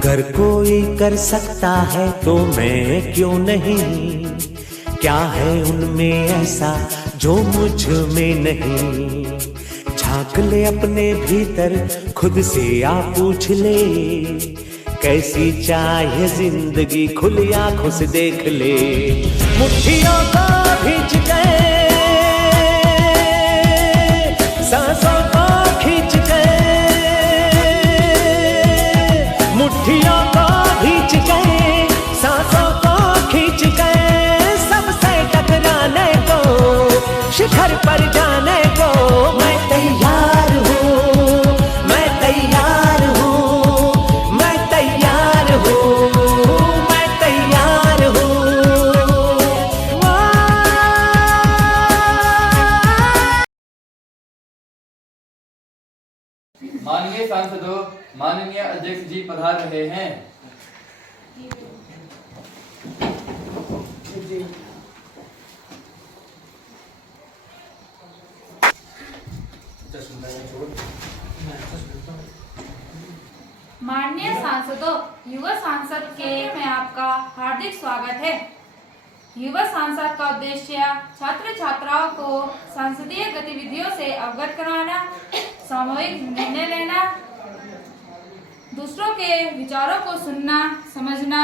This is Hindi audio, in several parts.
अगर कोई कर सकता है तो मैं क्यों नहीं, क्या है उनमें ऐसा जो मुझ में नहीं। झांक ले अपने भीतर खुद से आ पूछ ले, कैसी चाहे जिंदगी खुली आंखों से देख ले। मुट्ठियों को भींच गए, सांसों को खींच गए, मुट्ठियों को भींच गए, सांसों को खींच गए। सबसे टकराने को, शिखर पर जाने को मैं तैयार हूँ, मैं तैयार हूँ, मैं तैयार हूँ, मैं तैयार हूँ। माननीय सांसदों, माननीय अध्यक्ष जी पधार रहे हैं। माननीय सांसदों, युवा सांसद के में आपका हार्दिक स्वागत है। युवा सांसद का उद्देश्य छात्र छात्राओं को संसदीय गतिविधियों से अवगत कराना, सामूहिक निर्णय लेना, दूसरों के विचारों को सुनना, समझना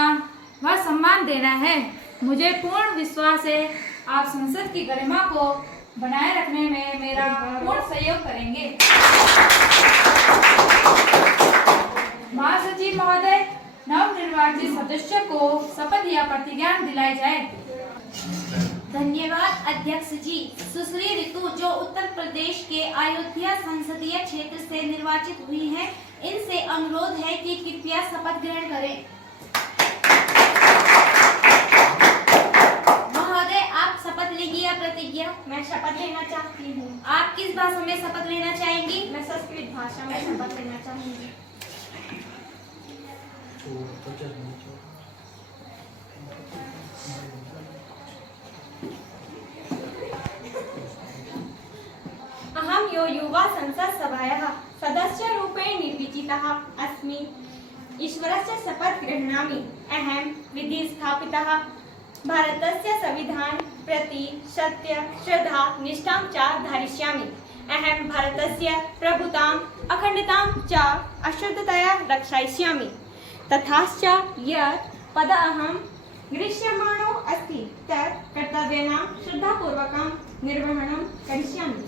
व सम्मान देना है। मुझे पूर्ण विश्वास है आप संसद की गरिमा को बनाए रखने में मेरा पूर्ण सहयोग करेंगे। महासचिव महोदय, नवनिर्वाचित सदस्य को शपथ या प्रतिज्ञा दिलाई जाए। धन्यवाद अध्यक्ष जी। सुश्री ऋतु जो उत्तर प्रदेश के अयोध्या संसदीय क्षेत्र से निर्वाचित हुई हैं, इनसे अनुरोध है कि कृपया शपथ ग्रहण करें। महोदय, आप शपथ लेंगी या प्रतिज्ञा? मैं शपथ लेना चाहती हूँ। आप किस भाषा में शपथ लेना चाहेंगी? मैं संस्कृत भाषा में शपथ लेना चाहूंगी। अहं यो युवा संसद सभायाः सदस्यरूपेण निर्वाचितः अस्मि। ईश्वरस्य शपथ गृह्णामि। अहं विधि स्थापितः भारतस्य संविधान प्रति सत्य श्रद्धा निष्ठां च धारयिष्यामि। अहं भारतस्य प्रभुताम् अखण्डतां च अश्रद्धतया रक्षयिष्यामि। तथाच यत् पद अहं गृह्यमाणो अस्ति तत् कर्तव्यानां श्रद्धापूर्वकं निर्वहणं करिष्यामि।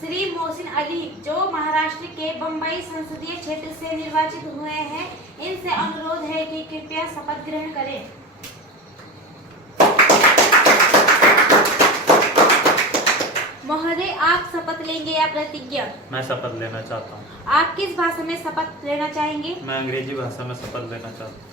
श्री मोहसिन अली जो महाराष्ट्र के बम्बई संसदीय क्षेत्र से निर्वाचित हुए हैं, इनसे अनुरोध है कि कृपया शपथ ग्रहण करें। महोदय, आप शपथ लेंगे या प्रतिज्ञा? मैं शपथ लेना चाहता हूँ। आप किस भाषा में शपथ लेना चाहेंगे? मैं अंग्रेजी भाषा में शपथ लेना चाहता हूँ।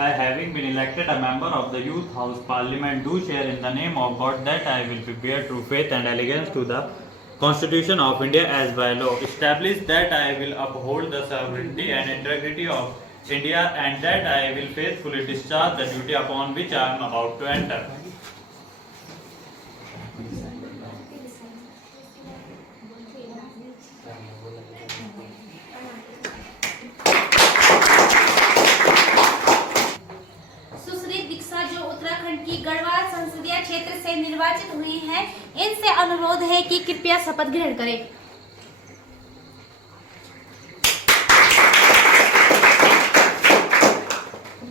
I, having been elected a member of the Youth House Parliament, do share in the name of God that I will bear true faith and allegiance to the Constitution of India as by law establish that I will uphold the sovereignty and integrity of India and that I will faithfully discharge the duty upon which I am about to enter. की गढ़वाल संसदीय क्षेत्र से निर्वाचित हुई हैं, इनसे अनुरोध है कि कृपया शपथ ग्रहण करें।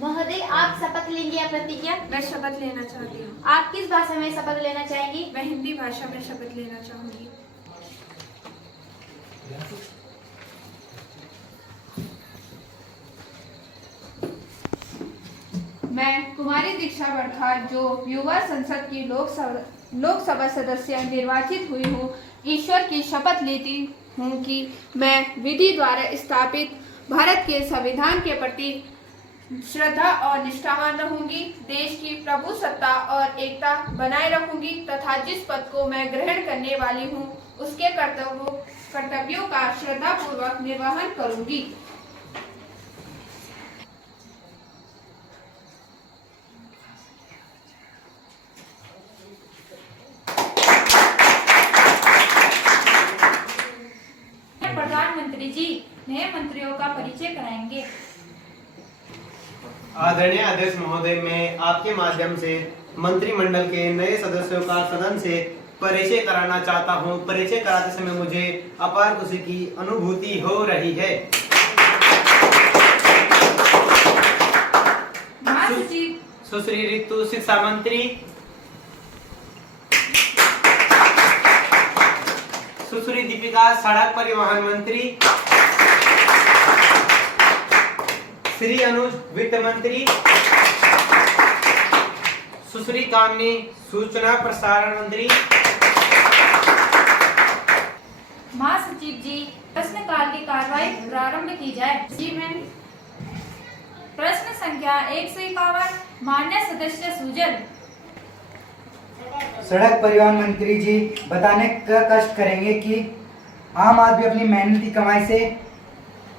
महोदय, आप शपथ लेंगे या प्रतिज्ञा? मैं शपथ लेना चाहती हूँ। आप किस भाषा में शपथ लेना चाहेंगी? मैं हिंदी भाषा में शपथ लेना चाहूंगी। मैं कुमारी दीक्षा बरखार जो युवा संसद की लोकसभा सदस्य निर्वाचित हुई हूँ, ईश्वर की शपथ लेती हूँ कि मैं विधि द्वारा स्थापित भारत के संविधान के प्रति श्रद्धा और निष्ठावान रहूंगी, देश की प्रभुसत्ता और एकता बनाए रखूंगी तथा जिस पद को मैं ग्रहण करने वाली हूँ उसके कर्तव्यों का श्रद्धापूर्वक निर्वहन करूंगी। प्रधानमंत्री जी नए मंत्रियों का परिचय कराएंगे। आदरणीय अध्यक्ष महोदय, मैं आपके माध्यम से मंत्रिमंडल के नए सदस्यों का सदन से परिचय कराना चाहता हूं। परिचय कराते समय मुझे अपार खुशी की अनुभूति हो रही है। महासचिव सुश्री ऋतु शिक्षा मंत्री, सुश्री दीपिका सड़क परिवहन मंत्री, श्री अनुज वित्त मंत्री, सुश्री कामनी सूचना प्रसारण मंत्री। महासचिव जी प्रश्नकाल की कार्रवाई प्रारंभ की जाए। जी मैम। प्रश्न संख्या 151 मान्य सदस्य सुजल। सड़क परिवहन मंत्री जी बताने का कष्ट करेंगे कि आम आदमी अपनी मेहनती कमाई से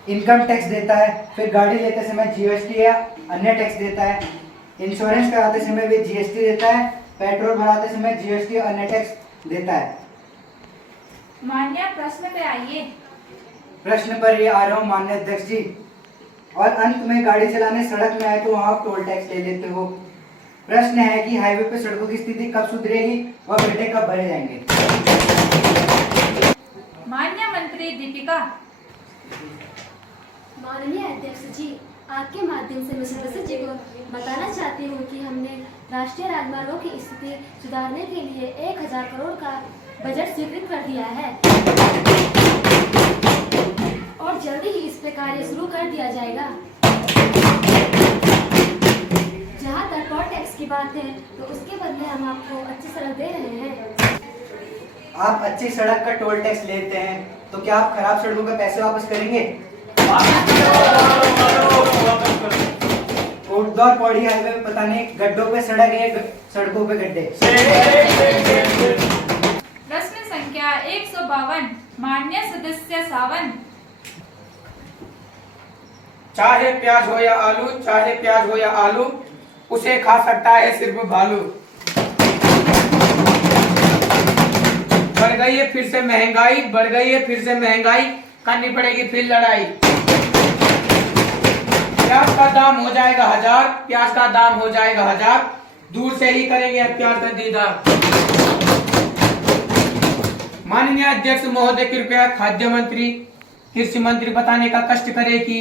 इनकम टैक्स देता है, फिर गाड़ी लेते समय जीएसटी या अन्य टैक्स देता है, इंश्योरेंस कराते समय भी जीएसटी देता है, पेट्रोल भराते समय जीएसटी और अन्य टैक्स देता है। मान्य प्रश्न पे आइए। प्रश्न पर ये आ रहा हूँ मान्य अध्यक्ष जी। और अंत में गाड़ी चलाने सड़क में आए तो वहाँ टोल टैक्स ले लेते हो। प्रश्न है कि हाईवे पे सड़कों की स्थिति कब सुधरेगी व गड्ढे कब भरे जाएंगे। मान्य मंत्री दीपिका। माननीय अध्यक्ष जी, आपके माध्यम से मैं सदस्य जी को बताना चाहती हूँ कि हमने राष्ट्रीय राजमार्गों की स्थिति सुधारने के लिए 1000 करोड़ का बजट स्वीकृत कर दिया है और जल्दी ही इस पे कार्य शुरू कर दिया जाएगा। जहाँ तक टोल टैक्स की बात है तो उसके बदले हम आपको अच्छी सड़क दे रहे हैं। आप अच्छी सड़क का टोल टैक्स लेते हैं तो क्या आप खराब सड़कों के पैसे वापस करेंगे? कोटद्वार पौड़ी हाईवे पे पता नहीं गड्ढों पे सड़क है, सड़कों पे गड्ढे। प्रश्न संख्या 152 मान्य सदस्य सावन। चाहे प्याज हो या आलू, चाहे प्याज हो या आलू, उसे खा सकता है सिर्फ भालू। बढ़ गई है फिर से महंगाई, बढ़ गई है फिर से महंगाई, करनी पड़ेगी फिर लड़ाई। प्याज का दाम हो जाएगा 1000, प्याज का दाम हो जाएगा 1000, दूर से ही करेंगे प्याज का दीदार। माननीय अध्यक्ष महोदय, कृपया खाद्य मंत्री, कृषि मंत्री बताने का कष्ट करें कि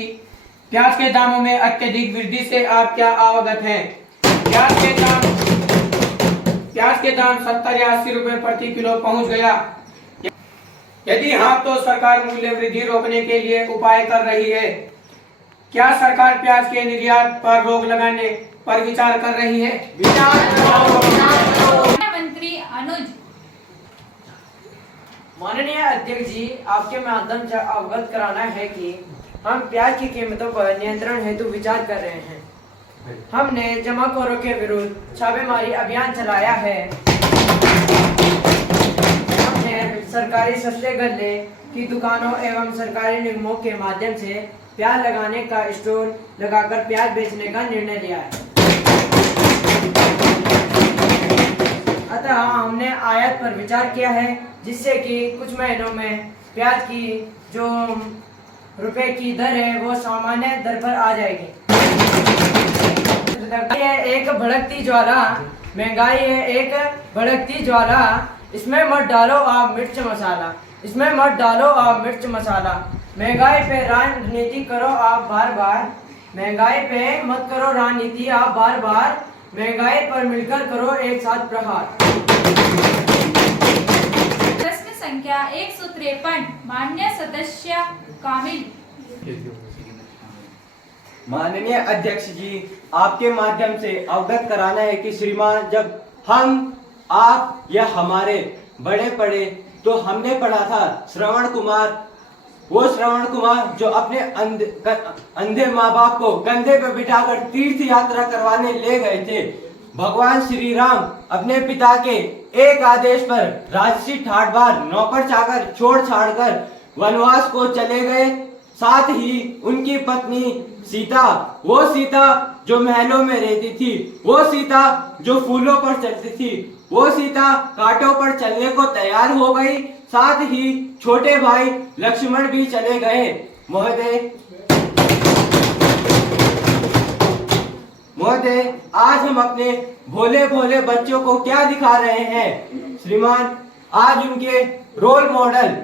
प्याज के दामों में अत्यधिक वृद्धि से आप क्या अवगत हैं? प्याज के दाम 70 या 80 रुपए प्रति किलो पहुंच गया। यदि हाँ तो सरकार मूल्य वृद्धि रोकने के लिए उपाय कर रही है। क्या सरकार प्याज के निर्यात पर रोक लगाने पर विचार कर रही है? मंत्री अनुज। माननीय अध्यक्ष जी, आपके माध्यम से अवगत कराना है कि हम प्याज की कीमतों पर नियंत्रण हेतु विचार कर रहे हैं। हमने जमाखोरों के विरुद्ध छापेमारी अभियान चलाया है। हमने सरकारी सस्ते गल्ले की दुकानों एवं सरकारी निगमों के माध्यम से प्याज लगाने का स्टोर लगाकर प्याज बेचने का निर्णय लिया है। अतः हमने आयात पर विचार किया है, जिससे कि कुछ महीनों में प्याज की जो रुपए की दर है वो सामान्य दर पर आ जाएगी। एक भड़कती ज्वाला, महंगाई है एक भड़कती ज्वाला, इसमें मत डालो आप मिर्च मसाला, इसमें मत डालो आप मिर्च मसाला। महंगाई पे राजनीति करो आप बार बार, महंगाई पे मत करो राजनीति आप बार बार, महंगाई पर मिलकर करो एक साथ प्रहार। प्रश्न संख्या 153 मान्य सदस्य कामिल। माननीय अध्यक्ष जी, आपके माध्यम से अवगत कराना है कि श्रीमान, जब हम आप या हमारे बड़े पढ़े तो हमने पढ़ा था श्रवण कुमार वो श्रवण कुमार जो अपने अंधे माँ बाप को कंधे पर बिठाकर तीर्थ यात्रा करवाने ले गए थे। भगवान श्री राम अपने पिता के एक आदेश पर राजसी ठाट बार नौकर चाकर छोड़ छाड़ कर वनवास को चले गए। साथ ही उनकी पत्नी सीता, वो सीता जो महलों में रहती थी, वो सीता जो फूलों पर चलती थी, वो सीता कांटों पर चलने को तैयार हो गई। साथ ही छोटे भाई लक्ष्मण भी चले गए। महोदय, आज हम अपने भोले भोले बच्चों को क्या दिखा रहे हैं? श्रीमान, आज उनके रोल मॉडल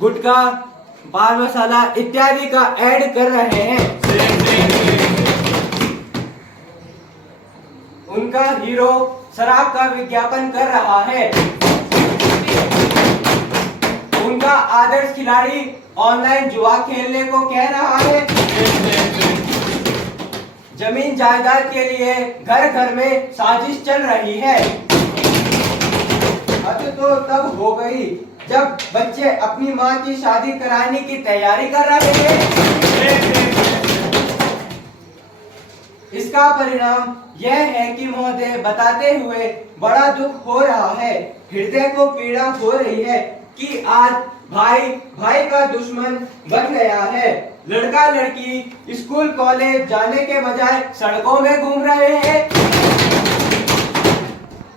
गुटखा, पान मसाला इत्यादि का ऐड कर रहे हैं। उनका हीरो शराब का विज्ञापन कर रहा है। उनका आदर्श खिलाड़ी ऑनलाइन जुआ खेलने को कह रहा है। जमीन जायदाद के लिए घर घर में साजिश चल रही है। अब तो तब हो गई जब बच्चे अपनी माँ की शादी कराने की तैयारी कर रहे हैं। इसका परिणाम यह है कि महोदय, बताते हुए बड़ा दुख हो रहा है, हृदय को पीड़ा हो रही है कि आज भाई भाई का दुश्मन बन गया है। लड़का लड़की स्कूल कॉलेज जाने के बजाय सड़कों में घूम रहे हैं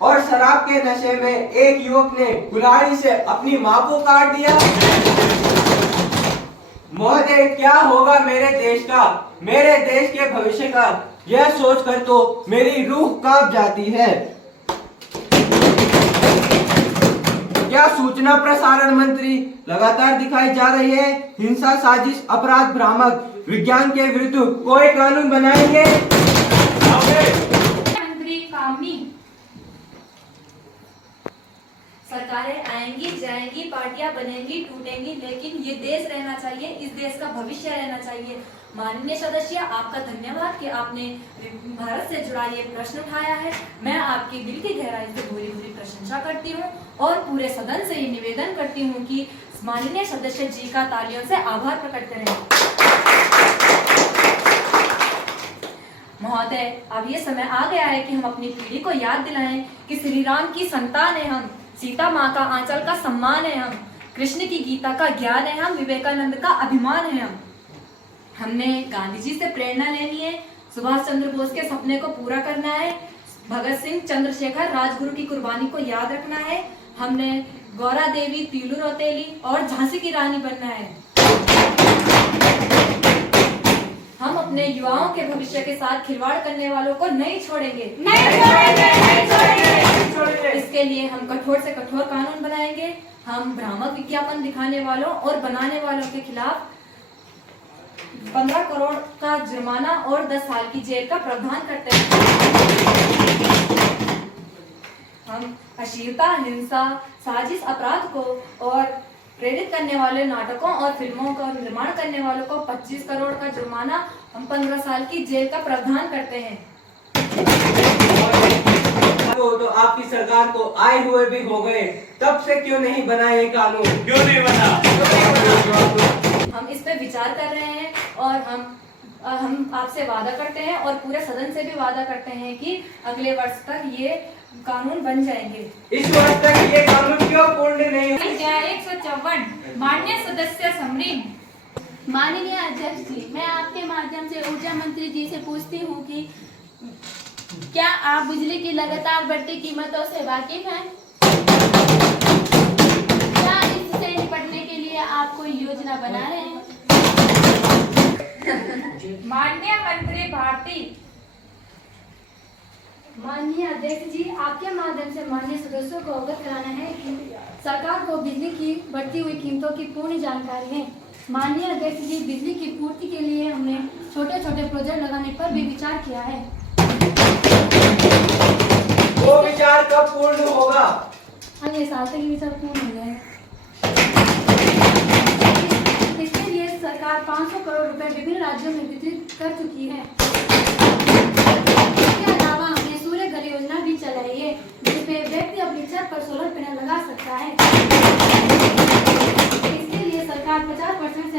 और शराब के नशे में एक युवक ने कुल्हाड़ी से अपनी मां को काट दिया। महोदय, क्या होगा मेरे देश का, मेरे देश के भविष्य का, यह सोचकर तो मेरी रूह कांप जाती है। क्या सूचना प्रसारण मंत्री लगातार दिखाई जा रही है हिंसा, साजिश, अपराध, भ्रामक विज्ञान के विरुद्ध कोई कानून बनाएंगे? मंत्री कामी। सरकारें आएंगी जाएंगी, पार्टियां बनेंगी टूटेंगी, लेकिन ये देश रहना चाहिए, इस देश का भविष्य रहना चाहिए। माननीय सदस्य, आपका धन्यवाद कि आपने भारत से जुड़ा ये प्रश्न उठाया है। मैं आपकी दिल की गहराई से भूरी भूरी प्रशंसा करती हूँ और पूरे सदन से ये निवेदन करती हूँ कि माननीय सदस्य जी का तालियों से आभार प्रकट करें। महोदय, अब ये समय आ गया है कि हम अपनी पीढ़ी को याद दिलाएं कि श्री राम की संतान है हम, सीता माँ का आंचल का सम्मान है हम, कृष्ण की गीता का ज्ञान है हम, विवेकानंद का अभिमान है हम। हमने गांधी जी से प्रेरणा लेनी है, सुभाष चंद्र बोस के सपने को पूरा करना है, भगत सिंह, चंद्रशेखर, राजगुरु की कुर्बानी को याद रखना है। हमने गौरा देवी, तीलू रौतेली और झांसी की रानी बनना है। हम अपने युवाओं के भविष्य के साथ खिलवाड़ करने वालों को नहीं छोड़ेंगे, नहीं छोड़ेंगे, नहीं छोड़ेंगे, नहीं छोड़ेंगे। इसके लिए हम कठोर से कठोर कानून बनाएंगे। हम भ्रामक विज्ञापन दिखाने वालों और बनाने वालों के खिलाफ 15 करोड़ का जुर्माना और 10 साल की जेल का प्रावधान करते हैं। हम अश्लीलता, हिंसा, साजिश, अपराध को और प्रेरित करने वाले नाटकों और फिल्मों का निर्माण करने वालों को 25 करोड़ का जुर्माना, हम 15 साल की जेल का प्रावधान करते हैं। तो आपकी सरकार को आए हुए भी हो गए, तब से क्यों नहीं बना ये कानून? क्यों नहीं बना? हम इस पे विचार कर रहे हैं और हम आपसे वादा करते हैं और पूरे सदन से भी वादा करते हैं कि अगले वर्ष तक ये कानून बन जाएंगे। इस वर्ष तक ये कानून क्यों पूर्ण नहीं हुआ? 154 माननीय सदस्य समरीन। माननीय अध्यक्ष जी, मैं आपके माध्यम से ऊर्जा मंत्री जी से पूछती हूँ कि क्या आप बिजली की लगातार बढ़ती कीमतों से वाकिफ हैं? क्या इससे निपटने के लिए आप कोई योजना बना रहे हैं? माननीय मंत्री भारती। माननीय अध्यक्ष जी, आपके माध्यम से माननीय सदस्यों को अवगत कराना है कि सरकार को बिजली की बढ़ती हुई कीमतों की पूर्ण जानकारी है। माननीय अध्यक्ष जी, बिजली की पूर्ति के लिए हमने छोटे छोटे प्रोजेक्ट लगाने पर भी विचार किया है। वो विचार कब पूर्ण होगा? अगले साल तक विचार पूर्ण हो जाएगा। इसके लिए सरकार 500 करोड़ रुपए विभिन्न राज्यों में वितरित कर चुकी है। इसके अलावा हमने सूर्य घर योजना भी चलाई है, जिसमें व्यक्ति अपनी छत पर सोलर पैनल लगा सकता है। इसके लिए सरकार 50%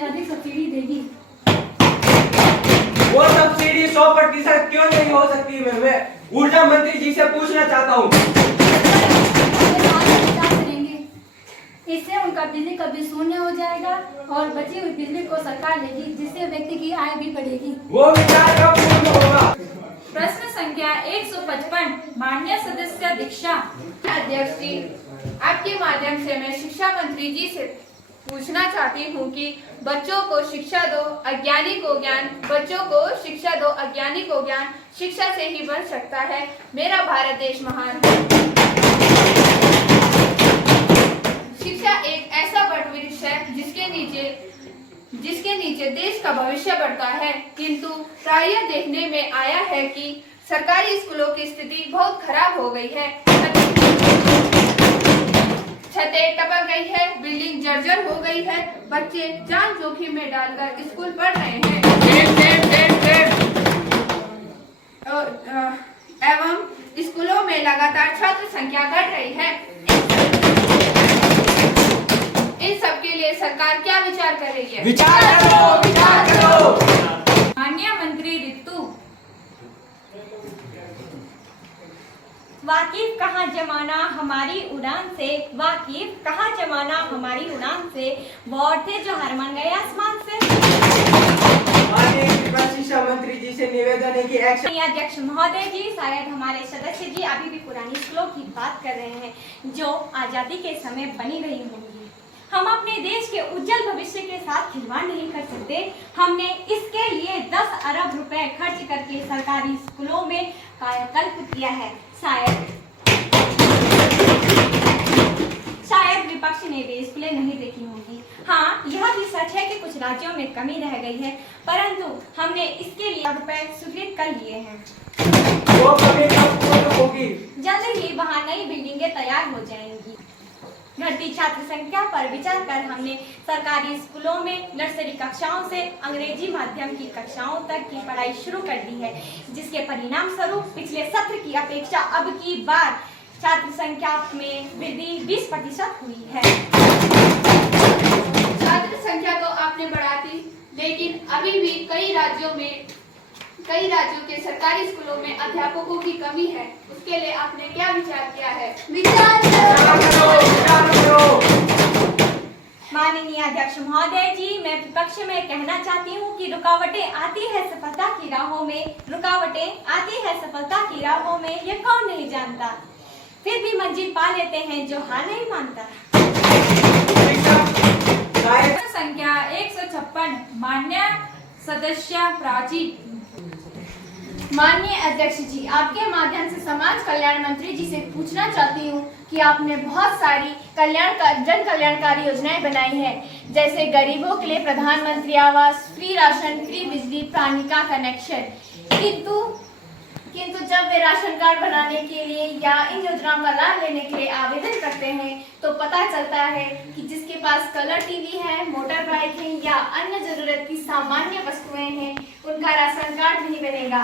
बिजली का बिल शून्य हो जाएगा और बची हुई बिजली को सरकार लेगी, जिससे व्यक्ति की आय भी बढ़ेगी। वो विचार कब पूर्ण होगा? प्रश्न संख्या 155 माननीय सदस्य दीक्षा। अध्यक्ष जी, आपके माध्यम से मैं शिक्षा मंत्री जी से पूछना चाहती हूँ कि बच्चों को शिक्षा दो, अज्ञानी को ज्ञान। बच्चों को शिक्षा दो, अज्ञानी को ज्ञान। शिक्षा से ही बन सकता है मेरा भारत देश महान। शिक्षा एक ऐसा वट वृक्ष है जिसके नीचे देश का भविष्य बढ़ता है, किंतु प्रायः देखने में आया है कि सरकारी स्कूलों की स्थिति बहुत खराब हो गई है। छतें टपक गई है, बिल्डिंग जर्जर हो गई है, बच्चे जान जोखिम में डालकर स्कूल पढ़ रहे हैं एवं स्कूलों में लगातार छात्र संख्या घट रही है। इन सब के लिए सरकार क्या विचार कर रही है? विचार करो। माननीय मंत्री ऋतु। वाकिफ कहाँ जमाना हमारी उड़ान से, वाकिफ कहाँ जमाना हमारी उड़ान से, वॉर थे जो हरमन गए आसमान से। माननीय शिक्षा मंत्री जी से निवेदन है कि एक्शन। अध्यक्ष महोदय जी, शायद हमारे सदस्य जी अभी भी पुरानी स्कूलों की बात कर रहे हैं जो आजादी के समय बनी गई होंगी। हम अपने देश के उज्जवल भविष्य के साथ खिलवाड़ नहीं कर सकते। हमने इसके लिए 10 अरब रुपए खर्च करके सरकारी स्कूलों में कायाकल्प किया है। शायद विपक्ष ने वे स्कूलें नहीं देखी होंगी। हाँ, यह भी सच है कि कुछ राज्यों में कमी रह गई है, परंतु हमने इसके लिए रुपए स्वीकृत कर लिए हैं। वो कमी कब पूर्ण होगी? जल्द ही वहाँ नई बिल्डिंगें तैयार हो जाएंगी। घटती छात्र संख्या पर विचार कर हमने सरकारी स्कूलों में नर्सरी कक्षाओं से अंग्रेजी माध्यम की कक्षाओं तक की पढ़ाई शुरू कर दी है, जिसके परिणाम स्वरूप पिछले सत्र की अपेक्षा अब की बार छात्र संख्या में वृद्धि 20% हुई है। छात्र संख्या तो आपने बढ़ा दी, लेकिन अभी भी कई राज्यों के सरकारी स्कूलों में अध्यापकों की कमी है। उसके लिए आपने क्या विचार किया है? विचार करो। माननीय अध्यक्ष महोदय जी, मैं विपक्ष में कहना चाहती हूँ कि रुकावटें आती है सफलता की राहों में, रुकावटें आती है सफलता की राहों में, ये कौन नहीं जानता, फिर भी मंजिल पा लेते हैं जो हार नहीं मानता। संख्या 156 मान्य सदस्य प्राची। माननीय अध्यक्ष जी, आपके माध्यम से समाज कल्याण मंत्री जी से पूछना चाहती हूँ कि आपने बहुत सारी जन कल्याणकारी योजनाएं बनाई हैं, जैसे गरीबों के लिए प्रधानमंत्री आवास, फ्री राशन, फ्री बिजली, पानी का कनेक्शन। किंतु जब वे राशन कार्ड बनाने के लिए या इन योजनाओं का लाभ लेने के लिए आवेदन करते हैं तो पता चलता है कि जिसके पास कलर टीवी है, मोटर बाइक है या अन्य जरूरत की सामान्य वस्तुएं हैं, उनका राशन कार्ड नहीं बनेगा।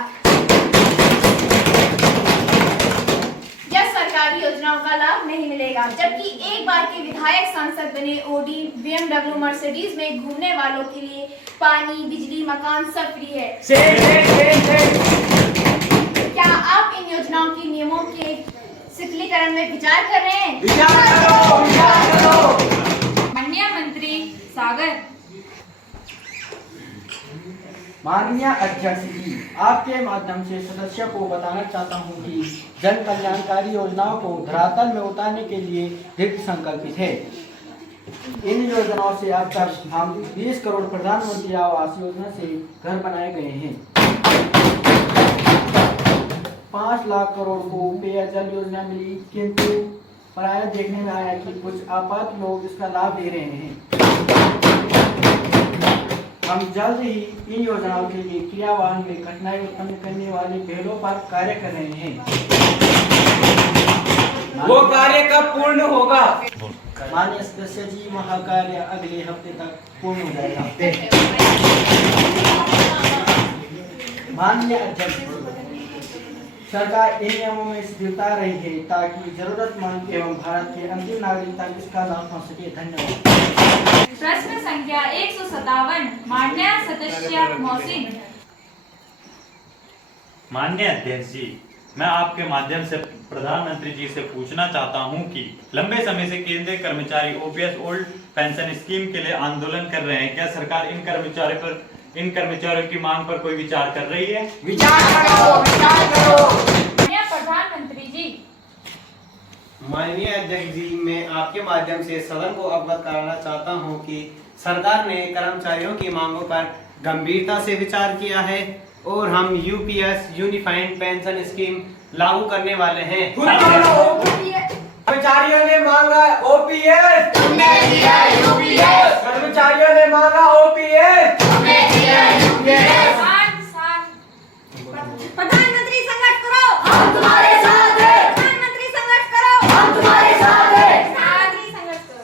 या सरकारी योजनाओं का लाभ नहीं मिलेगा, जबकि एक बार के विधायक सांसद बने ओडी, BMW, मर्सिडीज में घूमने वालों के लिए पानी, बिजली, मकान सब फ्री है। क्या आप इन योजनाओं की नियमों के शिथिलीकरण में विचार कर रहे हैं? विचार करो। माननीय मंत्री सागर। माननीय अध्यक्ष जी, आपके माध्यम से सदस्यों को बताना चाहता हूं कि जन कल्याणकारी योजनाओं को धरातल में उतारने के लिए दृढ़ संकल्पित है। इन योजनाओं से अब तक हम 20 करोड़ प्रधानमंत्री आवास योजना से घर बनाए गए हैं। 5 लाख करोड़ को पेयजल योजना मिली, किंतु प्रायः देखने में आया कि कुछ आपात लोग इसका लाभ ले रहे हैं। हम जल्द ही इन योजनाओं के लिए क्रियान्वयन में कठिनाई उत्पन्न करने वाले पहलों पर कार्य कर रहे हैं। वो कार्य कब पूर्ण होगा? माननीय सदस्य जी, वह कार्य अगले हफ्ते तक पूर्ण हो जाएगा। माननीय अध्यक्ष, सरकार इन नियमों में शिथिलता रही है ताकि जरूरतमंद एवं भारत के अंतिम नागरिक तक इसका लाभ पहुंच सके। धन्यवाद। प्रश्न संख्या 157 माननीय सदस्य मोहसिन। माननीय अध्यक्ष जी, मैं आपके माध्यम से प्रधानमंत्री जी से पूछना चाहता हूं कि लंबे समय से केंद्रीय कर्मचारी ओपीएस ओल्ड पेंशन स्कीम के लिए आंदोलन कर रहे हैं। क्या सरकार इन कर्मचारियों की मांग पर कोई विचार कर रही है? विचार करो। प्रधानमंत्री जी। माननीय अध्यक्ष जी, मैं आपके माध्यम से सदन को अवगत कराना चाहता हूं कि सरकार ने कर्मचारियों की मांगों पर गंभीरता से विचार किया है और हम यूपीएस यूनिफाइड पेंशन स्कीम लागू करने वाले हैं। कर्मचारियों ने मांगा ओपीएस, तुमने दिया यूपीएस। कर्मचारियों ने मांगा ओपीएस, तुमने दिया यूपीएस। प्रधानमंत्री संघर्ष करो, हम तुम्हारे साथ हैं। प्रधानमंत्री संघर्ष करो, हम तुम्हारे साथ हैं। प्रधानमंत्री संघर्ष करो।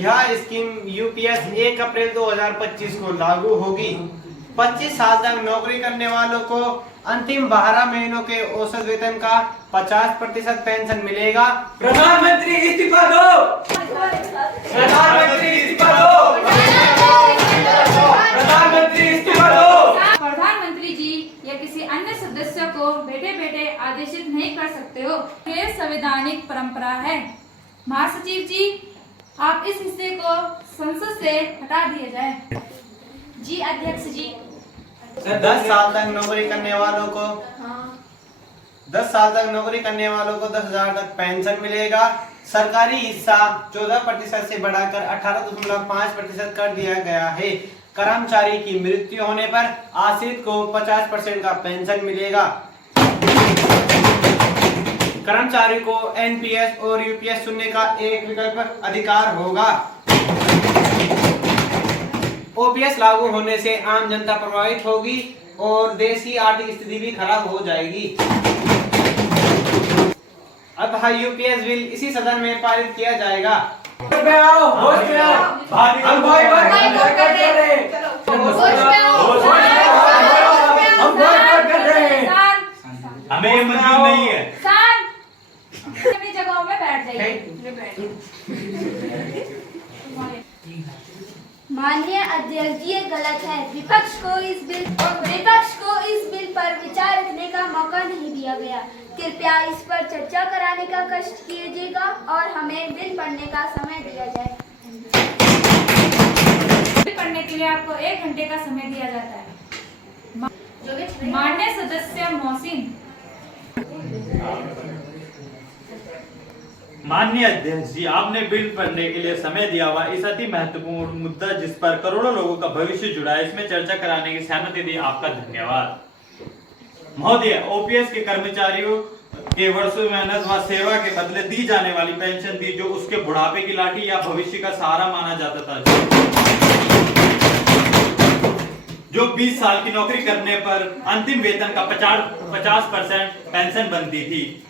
यह स्कीम यूपीएस 1 अप्रैल 2025 को लागू होगी। 25 साल तक नौकरी करने वालों को अंतिम 12 महीनों के औसत वेतन का 50% पेंशन मिलेगा। प्रधानमंत्री इस्तीफा दो, प्रधानमंत्री इस्तीफा दो, प्रधानमंत्री इस्तीफा दो। प्रधानमंत्री जी या किसी अन्य सदस्य को बैठे बैठे आदेशित नहीं कर सकते हो, ये संवैधानिक परंपरा है। महासचिव जी, आप इस हिस्से को संसद से हटा दिए जाए। जी अध्यक्ष जी। 10 साल तक नौकरी करने वालों को 10,000 तक पेंशन मिलेगा। सरकारी हिस्सा 14% से बढ़ाकर 18.5% कर दिया गया है। कर्मचारी की मृत्यु होने पर आश्रित को 50% का पेंशन मिलेगा। कर्मचारी को एनपीएस और यूपीएस चुनने का एक विकल्प अधिकार होगा। ओपीएस लागू होने से आम जनता प्रभावित होगी और देश की आर्थिक स्थिति भी खराब हो जाएगी। अतः यूपीएस बिल इसी सदन में पारित किया जाएगा। होश में आओ, होश में आओ। हम बॉयकॉट कर रहे हैं, हम बॉयकॉट कर रहे हैं। हमें मंजूर नहीं है। अपनी जगहों में बैठ जाइए। माननीय अध्यक्ष जी, ये गलत है। विपक्ष को इस बिल पर विचार रखने का मौका नहीं दिया गया। कृपया इस पर चर्चा कराने का कष्ट कीजिएगा और हमें बिल पढ़ने का समय दिया जाए। बिल पढ़ने के लिए आपको 1 घंटे का समय दिया जाता है। माननीय सदस्य मोहसिन। माननीय अध्यक्ष जी, आपने बिल पढ़ने के लिए समय दिया हुआ इस अति महत्वपूर्ण मुद्दा जिस पर करोड़ों लोगों का भविष्य जुड़ा है, इसमें चर्चा कराने की सहमति दी, आपका धन्यवाद। महोदय, ओपीएस के कर्मचारियों के वर्षों मेहनत व सेवा के बदले दी जाने वाली पेंशन थी, जो उसके बुढ़ापे की लाठी या भविष्य का सहारा माना जाता था, जो 20 साल की नौकरी करने पर अंतिम वेतन का 50% पेंशन बनती थी।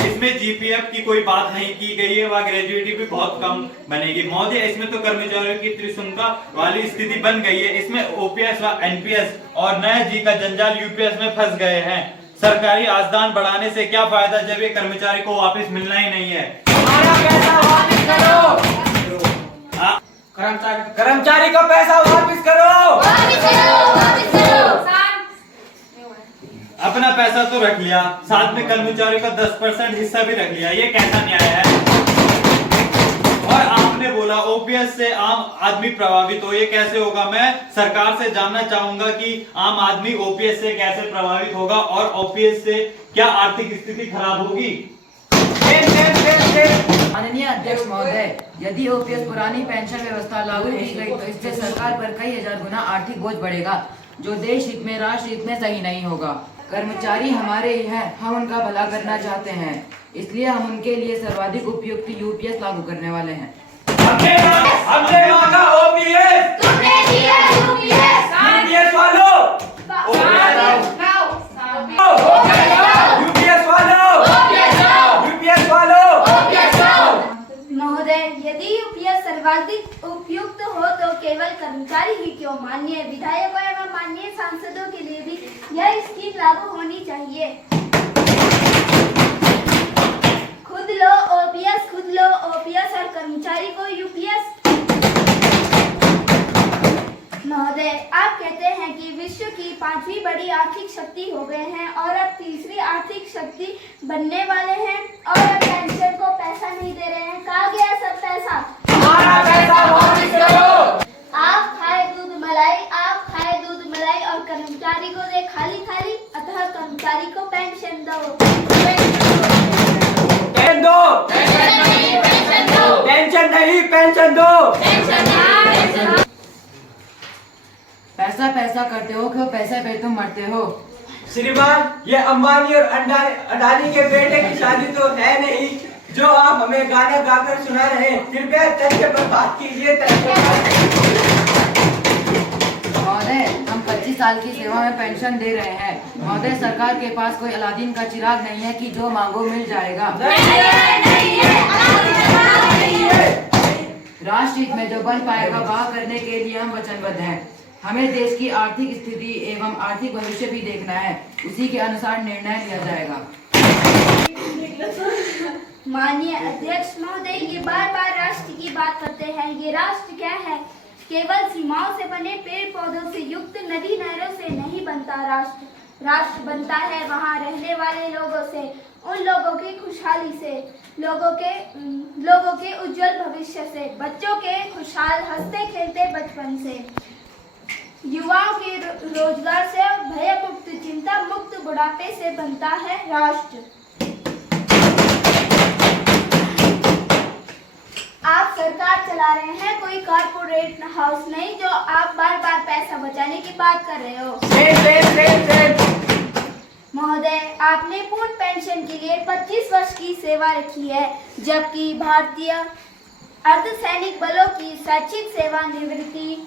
इसमें जीपीएफ की कोई बात नहीं की गई है, वह ग्रेजुएटी भी बहुत कम बनेगी। महोदय, इसमें तो कर्मचारियों की त्रिशंका वाली स्थिति बन गई है। इसमें ओपीएस व एनपीएस और नए जी का जंजाल यूपीएस में फंस गए हैं। सरकारी आजदान बढ़ाने से क्या फायदा जब ये कर्मचारी को वापस मिलना ही नहीं है। हमारा पैसा वापस करो। कर्मचारी को पैसा वापस करो। अपना पैसा तो रख लिया, साथ में कर्मचारियों का 10% हिस्सा भी रख लिया, ये कैसा न्याय है? और आपने बोला ओपीएस से आम आदमी प्रभावित हो, ये कैसे होगा? मैं सरकार से जानना चाहूंगा कि आम आदमी ओपीएस से कैसे प्रभावित होगा और ओपीएस से क्या आर्थिक स्थिति खराब होगी? माननीय अध्यक्ष महोदय, यदि ओपीएस पुरानी पेंशन व्यवस्था लागू की गई तो इससे सरकार पर कई हजार गुना आर्थिक बोझ बढ़ेगा, जो देश हित में, राष्ट्र हित में सही नहीं होगा। कर्मचारी हमारे ही हैं, हम उनका भला करना चाहते हैं, इसलिए हम उनके लिए सर्वाधिक उपयुक्त यूपीएस लागू करने वाले हैं। हमने मांगा ओपीएस, तुमने दिया यूपीएस। यूपीएस वालों, यूपीएस वालों। महोदय, यदि यूपीएस सर्वाधिक उपयुक्त हो तो केवल कर्मचारी ही क्यों, माननीय विधायकों एवं माननीय सांसदों के लिए भी यह स्कीम लागू होनी चाहिए। खुद लो ओपीएस और कर्मचारी को यूपीएस। महोदय, आप कहते हैं कि विश्व की 5वीं बड़ी आर्थिक शक्ति हो गए हैं और अब तीसरी आर्थिक शक्ति बनने वाले हैं और अब पेंशन को पैसा नहीं दे रहे हैं। कहाँ गया सब पैसा? हमारा पैसा वापस करो। आप खाए दूध मलाई और कर्मचारी को दे खाली खाली, अतः कर्मचारी को पेंशन दो। पेंशन दो, टेंशन नहीं, पेंशन दो। पैसा पैसा करते हो, क्यों पैसे पे तुम मरते हो? श्रीमान, ये अंबानी और अडानी के बेटे की शादी तो है नहीं जो आप हमें गाना गाकर सुना रहे हैं। कृपया तथ्य पर बात कीजिए। महोदय, हम 25 साल की सेवा में पेंशन दे रहे हैं। महोदय, सरकार के पास कोई अलादीन का चिराग नहीं है कि जो मांगो मिल जाएगा। राष्ट्र हित में जो बन पाएगा वह करने के लिए हम वचनबद्ध हैं। हमें देश की आर्थिक स्थिति एवं आर्थिक भविष्य भी देखना है, उसी के अनुसार निर्णय लिया जाएगा। माननीय अध्यक्ष महोदय, ये बार बार राष्ट्र की बात करते हैं। ये राष्ट्र क्या है? केवल सीमाओं से बने पेड़ पौधों से युक्त नदी नहरों से नहीं बनता राष्ट्र। राष्ट्र बनता है वहाँ रहने वाले लोगों से, उन लोगों की खुशहाली से, लोगों के उज्जवल भविष्य से, बच्चों के खुशहाल हंसते खेलते बचपन से, युवाओं के रोजगार से और भय मुक्त चिंता मुक्त बुढ़ापे से बनता है राष्ट्र। आप सरकार चला रहे हैं, कोई कॉर्पोरेट हाउस नहीं जो आप बार बार पैसा बचाने की बात कर रहे हो। महोदय, आपने पूर्ण पेंशन के लिए 25 वर्ष की सेवा रखी है, जबकि भारतीय अर्धसैनिक बलों की स्वैच्छिक सेवा निवृत्ति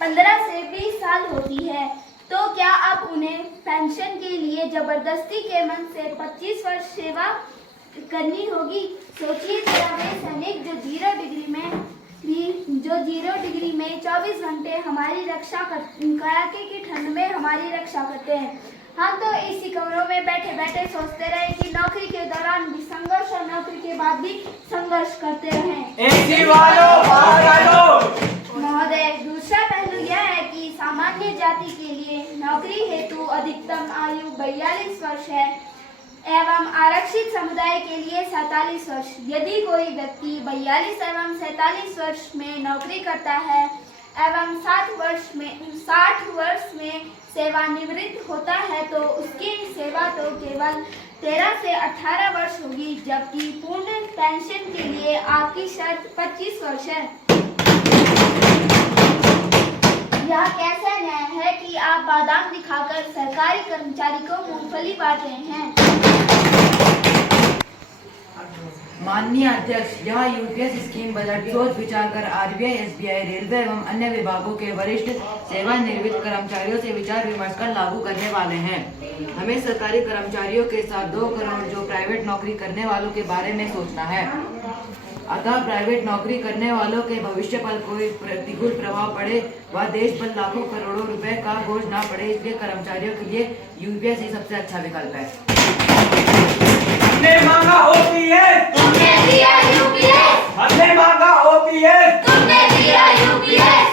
15 से 20 साल होती है। तो क्या आप उन्हें पेंशन के लिए जबरदस्ती के मन से 25 वर्ष सेवा करनी होगी? सोचिए जरा, वे सैनिक जो जीरो डिग्री में 24 घंटे हमारी रक्षा कड़ाके की ठंड में हमारी रक्षा करते हैं। हम तो इसी कमरों में बैठे बैठे सोचते रहे कि नौकरी के दौरान भी संघर्ष और नौकरी के बाद भी संघर्ष करते रहें। महोदय, दूसरा पहलू यह है कि सामान्य जाति के लिए नौकरी हेतु अधिकतम आयु 42 वर्ष है एवं आरक्षित समुदाय के लिए 47 वर्ष। यदि कोई व्यक्ति 42 एवं 47 वर्ष में नौकरी करता है एवं 60 वर्ष में सेवानिवृत्त होता है तो उसकी सेवा तो केवल 13 से 18 वर्ष होगी, जबकि पूर्ण पेंशन के लिए आपकी शर्त 25 वर्ष है। यह कैसा न्याय है कि आप बादाम दिखाकर सरकारी कर्मचारी को मूंगफली बांट रहे हैं? माननीय अध्यक्ष, यह यूपीएस स्कीम बजट सोच विचार कर आरबीआई, एसबीआई, रेलवे एवं अन्य विभागों के वरिष्ठ सेवानिवृत्त कर्मचारियों से विचार विमर्श कर लागू करने वाले हैं। हमें सरकारी कर्मचारियों के साथ 2 करोड़ जो प्राइवेट नौकरी करने वालों के बारे में सोचना है। अतः प्राइवेट नौकरी करने वालों के भविष्य पर कोई प्रतिकूल प्रभाव पड़े व देश पर लाखों करोड़ों रुपए का बोझ न पड़े, इसलिए कर्मचारियों के लिए यूपीएस ही सबसे अच्छा विकल्प है। हमने मांगा ओपीएस, तुमने दिया यूपीएस। हमने मांगा ओपीएस, तुमने दिया यूपीएस।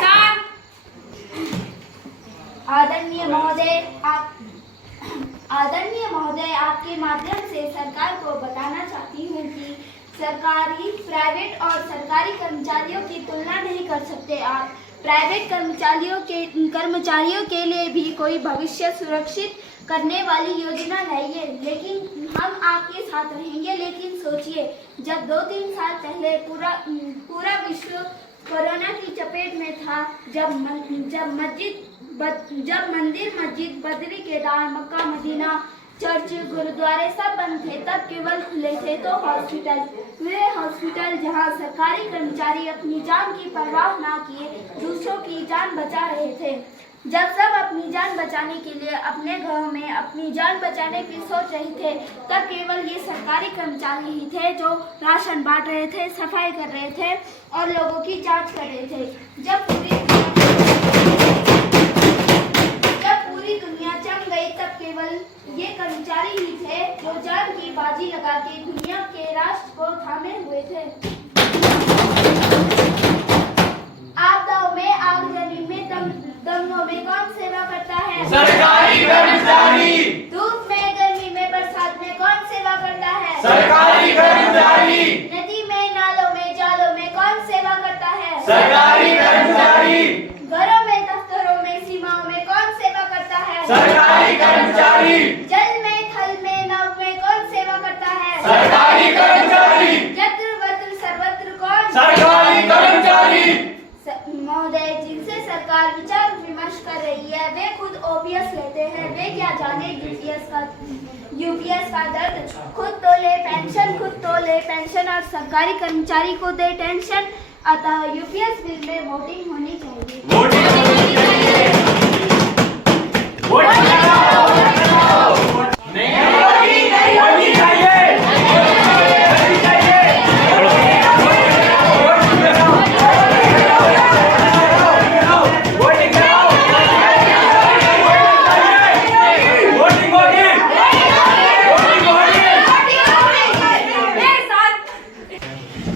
आदरणीय महोदय, आपके माध्यम से सरकार को बताना चाहती हूँ कि सरकारी, प्राइवेट और सरकारी कर्मचारियों की तुलना नहीं कर सकते आप। प्राइवेट कर्मचारियों के लिए भी कोई भविष्य सुरक्षित करने वाली योजना नहीं है, लेकिन हम आपके साथ रहेंगे। लेकिन सोचिए, जब 2-3 साल पहले पूरा विश्व कोरोना की चपेट में था, जब मंदिर, मस्जिद, बद्री केदार, मक्का, मदीना, चर्च, गुरुद्वारे सब बंद थे, तब केवल खुले थे तो हॉस्पिटल जहां सरकारी कर्मचारी अपनी जान की परवाह ना किए दूसरों की जान बचा रहे थे। जब सब अपनी जान बचाने के लिए अपने घरों में अपनी जान बचाने की सोच रहे थे, तब केवल ये सरकारी कर्मचारी ही थे जो राशन बांट रहे थे, सफाई कर रहे थे और लोगों की जांच कर रहे थे। जब पूरी दुनिया चम गई, तब केवल ये कर्मचारी ही थे जो जान की बाजी लगा के दुनिया के राष्ट्र को थामे हुए थे। आपदाओं में, आगजनी में, दंगों में कौन सरकारी कर्मचारी। घरों में, दफ्तरों में, सीमाओं में कौन सेवा करता है? सरकारी कर्मचारी। जल में, थल में, नभ में कौन सेवा करता है? सरकारी कर्मचारी। यत्र वत्र सर्वत्र कौन? सरकारी कर्मचारी। महोदय, जिनसे सरकार विचार विमर्श कर रही है वे खुद ओपीएस लेते हैं। वे क्या जाने यूपीएस का दर्द। खुद तो ले पेंशन और सरकारी कर्मचारी को दे टेंशन। अतः यूपीएस बिल में वोटिंग होनी चाहिए।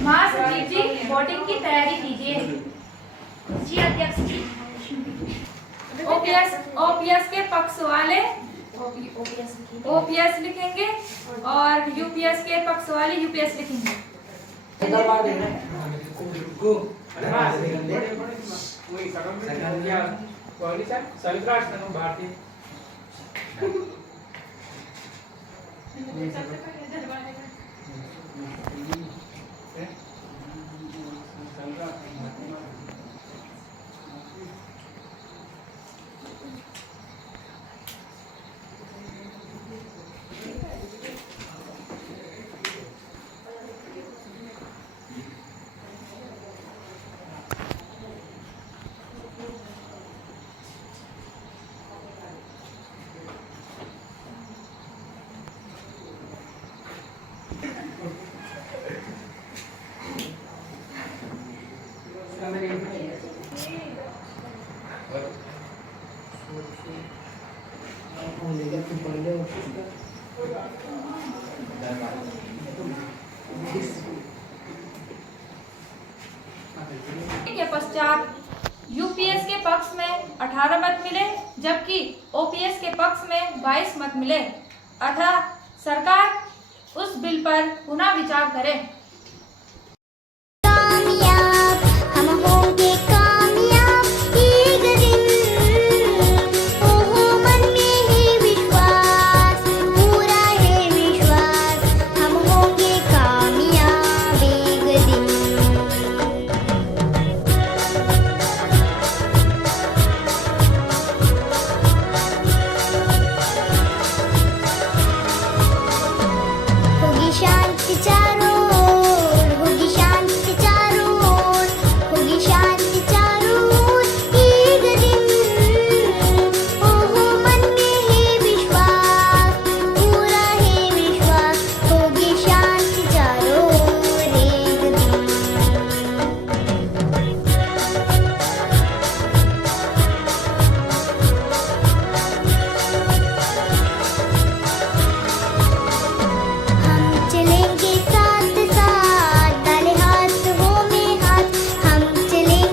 महासचिव जी, वोटिंग की तैयारी कीजिए। जी अध्यक्ष जी। ओपीएस के पक्ष वाले ओपीएस लिखेंगे और यूपीएस के पक्ष वाले यूपीएस लिखेंगे। के पश्चात यूपीएस के पक्ष में 18 मत मिले जबकि ओपीएस के पक्ष में 22 मत मिले। अतः सरकार उस बिल पर पुनः विचार करे।